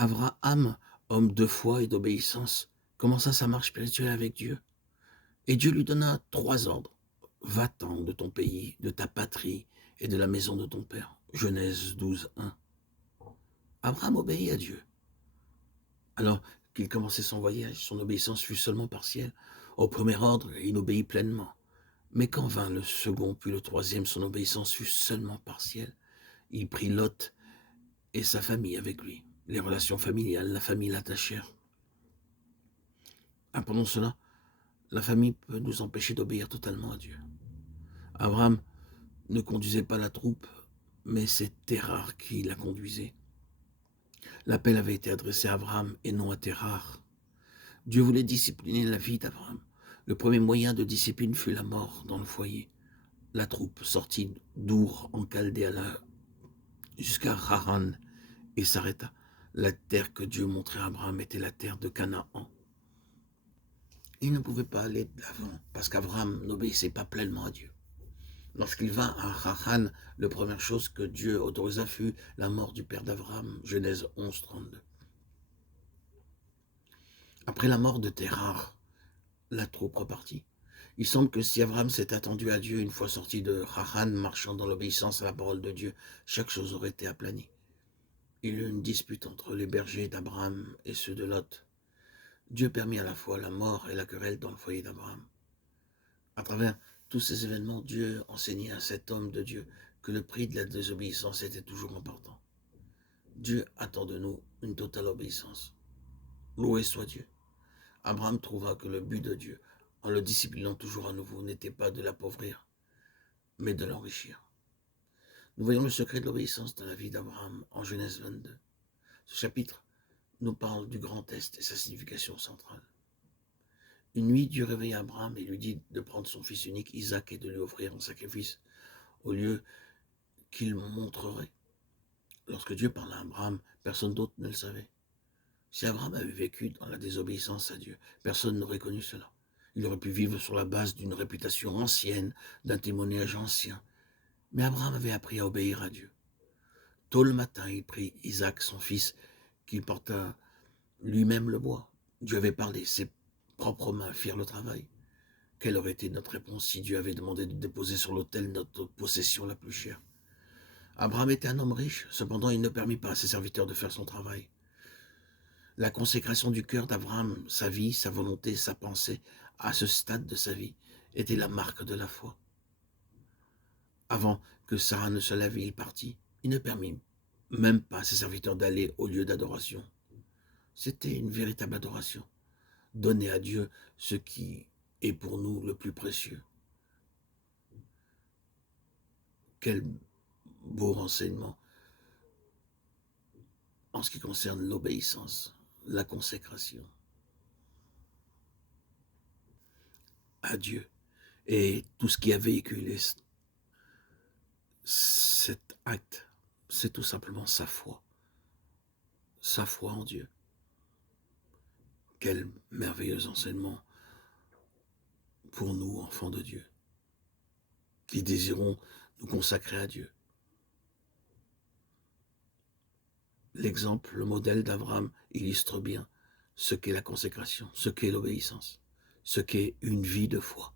Abraham, homme de foi et d'obéissance, commença sa marche spirituelle avec Dieu. Et Dieu lui donna 3 ordres. Va-t'en de ton pays, de ta patrie et de la maison de ton père. Genèse 12, 1. Abraham obéit à Dieu. Alors qu'il commençait son voyage, son obéissance fut seulement partielle. Au premier ordre, il obéit pleinement. Mais quand vint le second puis le troisième, son obéissance fut seulement partielle. Il prit Lot et sa famille avec lui. Les relations familiales, la famille l'attachèrent. Pendant cela, la famille peut nous empêcher d'obéir totalement à Dieu. Abraham ne conduisait pas la troupe, mais c'est Térar qui la conduisait. L'appel avait été adressé à Abraham et non à Térar. Dieu voulait discipliner la vie d'Abraham. Le premier moyen de discipline fut la mort dans le foyer. La troupe sortit d'Our en Chaldée jusqu'à Haran et s'arrêta. La terre que Dieu montrait à Abraham était la terre de Canaan. Il ne pouvait pas aller de l'avant parce qu'Abraham n'obéissait pas pleinement à Dieu. Lorsqu'il vint à Haran, la première chose que Dieu autorisa fut la mort du père d'Abraham, Genèse 11, 32. Après la mort de Térar, la troupe repartit. Il semble que si Abraham s'était attendu à Dieu une fois sorti de Haran, marchant dans l'obéissance à la parole de Dieu, chaque chose aurait été aplanie. Il y eut une dispute entre les bergers d'Abraham et ceux de Lot. Dieu permit à la fois la mort et la querelle dans le foyer d'Abraham. À travers tous ces événements, Dieu enseignait à cet homme de Dieu que le prix de la désobéissance était toujours important. Dieu attend de nous une totale obéissance. Loué soit Dieu. Abraham trouva que le but de Dieu, en le disciplinant toujours à nouveau, n'était pas de l'appauvrir, mais de l'enrichir. Nous voyons le secret de l'obéissance dans la vie d'Abraham en Genèse 22. Ce chapitre nous parle du Grand Est et sa signification centrale. Une nuit, Dieu réveilla Abraham et lui dit de prendre son fils unique, Isaac, et de lui offrir en sacrifice au lieu qu'il montrerait. Lorsque Dieu parla à Abraham, personne d'autre ne le savait. Si Abraham avait vécu dans la désobéissance à Dieu, personne n'aurait connu cela. Il aurait pu vivre sur la base d'une réputation ancienne, d'un témoignage ancien. Mais Abraham avait appris à obéir à Dieu. Tôt le matin, il prit Isaac, son fils, qu'il porta lui-même le bois. Dieu avait parlé, ses propres mains firent le travail. Quelle aurait été notre réponse si Dieu avait demandé de déposer sur l'autel notre possession la plus chère? Abraham était un homme riche, cependant il ne permit pas à ses serviteurs de faire son travail. La consécration du cœur d'Abraham, sa vie, sa volonté, sa pensée, à ce stade de sa vie, était la marque de la foi. Avant que Sarah ne se lève, il partit. Il ne permit même pas à ses serviteurs d'aller au lieu d'adoration. C'était une véritable adoration. Donner à Dieu ce qui est pour nous le plus précieux. Quel beau renseignement en ce qui concerne l'obéissance, la consécration à Dieu et tout ce qui a véhiculé cet acte, c'est tout simplement sa foi en Dieu. Quel merveilleux enseignement pour nous, enfants de Dieu, qui désirons nous consacrer à Dieu. L'exemple, le modèle d'Abraham illustre bien ce qu'est la consécration, ce qu'est l'obéissance, ce qu'est une vie de foi.